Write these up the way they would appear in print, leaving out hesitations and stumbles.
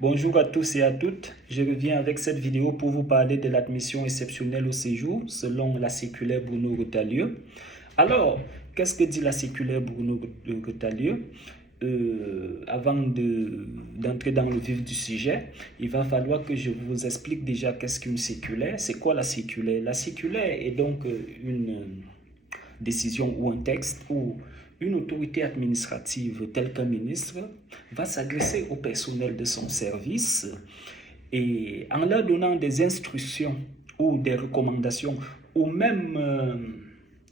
Bonjour à tous et à toutes. Je reviens avec cette vidéo pour vous parler de l'admission exceptionnelle au séjour selon la circulaire Bruno Retailleau. Alors, qu'est-ce que dit la circulaire Bruno Retailleau? Avant d'entrer dans le vif du sujet, il va falloir que je vous explique déjà qu'est-ce qu'une circulaire. C'est quoi la circulaire? La circulaire est donc une décision ou un texte où une autorité administrative telle qu'un ministre va s'adresser au personnel de son service et en leur donnant des instructions ou des recommandations ou même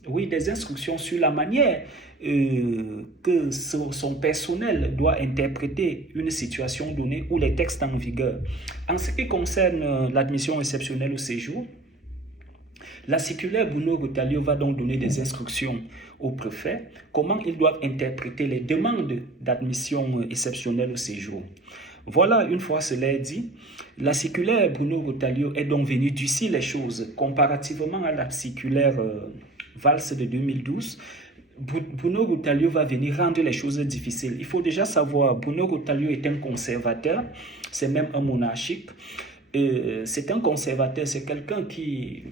des instructions sur la manière que son personnel doit interpréter une situation donnée ou les textes en vigueur. En ce qui concerne l'admission exceptionnelle au séjour, la circulaire Bruno Retailleau va donc donner des instructions au préfet comment ils doivent interpréter les demandes d'admission exceptionnelle au séjour. Voilà, une fois cela dit, la circulaire Bruno Retailleau est donc venue durcir les choses comparativement à la circulaire Valls de 2012. Bruno Retailleau va venir rendre les choses difficiles. Il faut déjà savoir, Bruno Retailleau est un conservateur, c'est même un monarchique. C'est un conservateur, c'est quelqu'un qui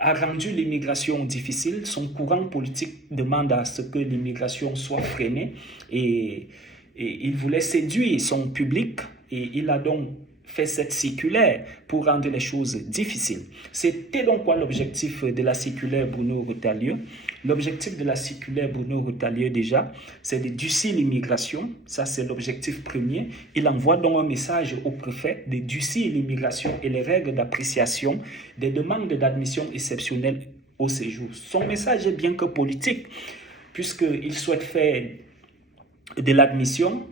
a rendu l'immigration difficile. Son courant politique demande à ce que l'immigration soit freinée et il voulait séduire son public et il a donc fait cette circulaire pour rendre les choses difficiles. C'était donc quoi l'objectif de la circulaire Bruno Retailleau? L'objectif de la circulaire Bruno Retailleau déjà, c'est de durcir l'immigration. Ça, c'est l'objectif premier. Il envoie donc un message au préfet de durcir l'immigration et les règles d'appréciation des demandes d'admission exceptionnelle au séjour. Son message est bien que politique, puisqu'il souhaite faire de l'admission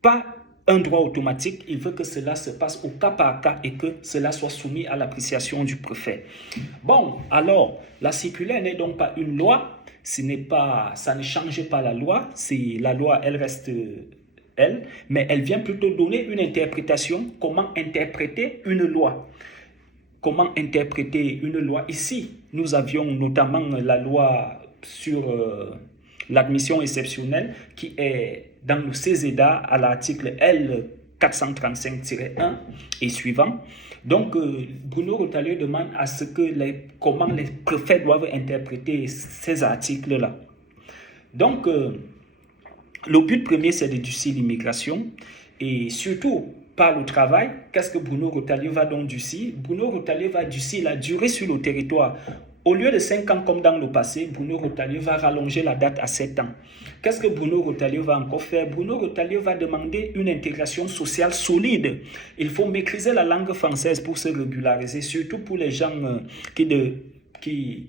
pas un droit automatique, il veut que cela se passe au cas par cas et que cela soit soumis à l'appréciation du préfet. Bon, alors, la circulaire n'est donc pas une loi, ça ne change pas la loi, la loi, elle reste elle, mais elle vient plutôt donner une interprétation, comment interpréter une loi. Comment interpréter une loi? Ici, nous avions notamment la loi sur l'admission exceptionnelle qui est dans le CESEDA à l'article L 435-1 et suivant. Donc, Bruno Retailleau demande à ce que comment les préfets doivent interpréter ces articles-là. Donc, le but premier, c'est de durcir l'immigration et surtout par le travail. Qu'est-ce que Bruno Retailleau va donc durcir? Bruno Retailleau va durcir la durée sur le territoire. Au lieu de 5 ans comme dans le passé, Bruno Retailleau va rallonger la date à 7 ans. Qu'est-ce que Bruno Retailleau va encore faire? Bruno Retailleau va demander une intégration sociale solide. Il faut maîtriser la langue française pour se régulariser, surtout pour les gens qui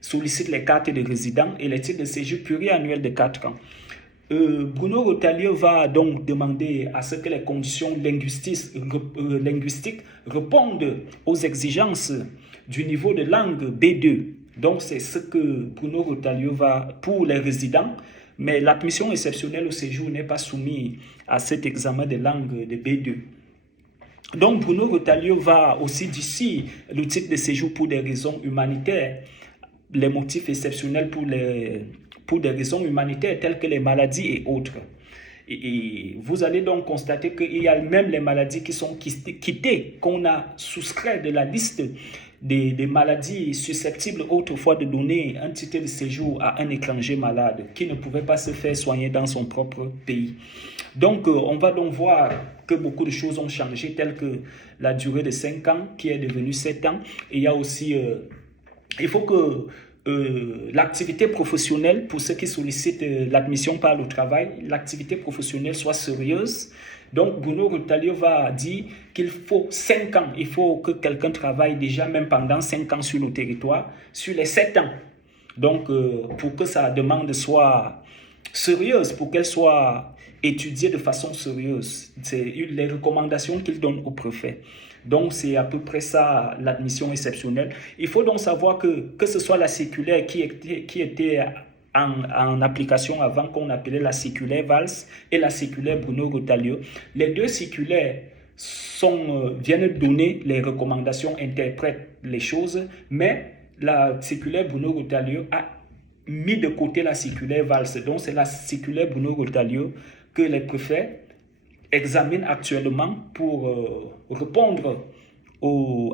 sollicitent les cartes de résident et les titres de séjour pluriannuels de 4 ans. Bruno Retailleau va donc demander à ce que les conditions linguistiques répondent aux exigences du niveau de langue B2. Donc, c'est ce que Bruno Retailleau va pour les résidents, mais l'admission exceptionnelle au séjour n'est pas soumise à cet examen de langue de B2. Donc, Bruno Retailleau va aussi d'ici le titre de séjour pour des raisons humanitaires, les motifs exceptionnels pour des raisons humanitaires telles que les maladies et autres. Et vous allez donc constater qu'il y a même les maladies qui sont quittées, qu'on a soustrait de la liste des maladies susceptibles autrefois de donner un titre de séjour à un étranger malade qui ne pouvait pas se faire soigner dans son propre pays. Donc, on va donc voir que beaucoup de choses ont changé, telles que la durée de 5 ans qui est devenue 7 ans. Et il y a aussi, il faut que l'activité professionnelle, pour ceux qui sollicitent l'admission par le travail, l'activité professionnelle soit sérieuse. Donc, Bruno Retailleau va dire qu'il faut 5 ans. Il faut que quelqu'un travaille déjà même pendant 5 ans sur le territoire, sur les 7 ans. Donc, pour que sa demande soit sérieuse, pour qu'elle soit étudiée de façon sérieuse. C'est les recommandations qu'il donne au préfet. Donc, c'est à peu près ça, l'admission exceptionnelle. Il faut donc savoir que ce soit la circulaire qui était en application avant, qu'on appelait la circulaire Valls, et la circulaire Bruno Retailleau. Les deux circulaires viennent donner les recommandations, interprètent les choses, mais la circulaire Bruno Retailleau a mis de côté la circulaire Valls. Donc, c'est la circulaire Bruno Retailleau que les préfets examinent actuellement pour répondre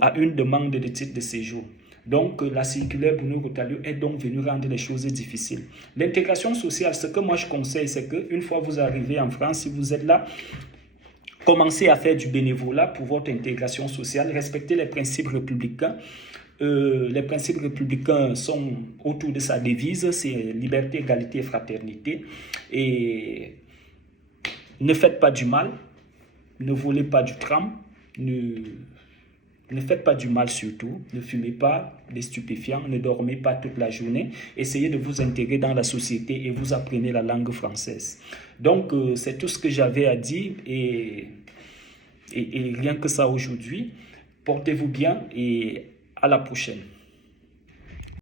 à une demande de titre de séjour. Donc, la circulaire Bruno Retailleau est donc venue rendre les choses difficiles. L'intégration sociale, ce que moi je conseille, c'est qu'une fois vous arrivez en France, si vous êtes là, commencez à faire du bénévolat pour votre intégration sociale, respectez les principes républicains. Les principes républicains sont autour de sa devise, c'est liberté, égalité et fraternité. Et ne faites pas du mal, ne volez pas du tram, ne faites pas du mal surtout, ne fumez pas des stupéfiants, ne dormez pas toute la journée, essayez de vous intégrer dans la société et vous apprenez la langue française. Donc, c'est tout ce que j'avais à dire et rien que ça aujourd'hui. Portez-vous bien et à la prochaine.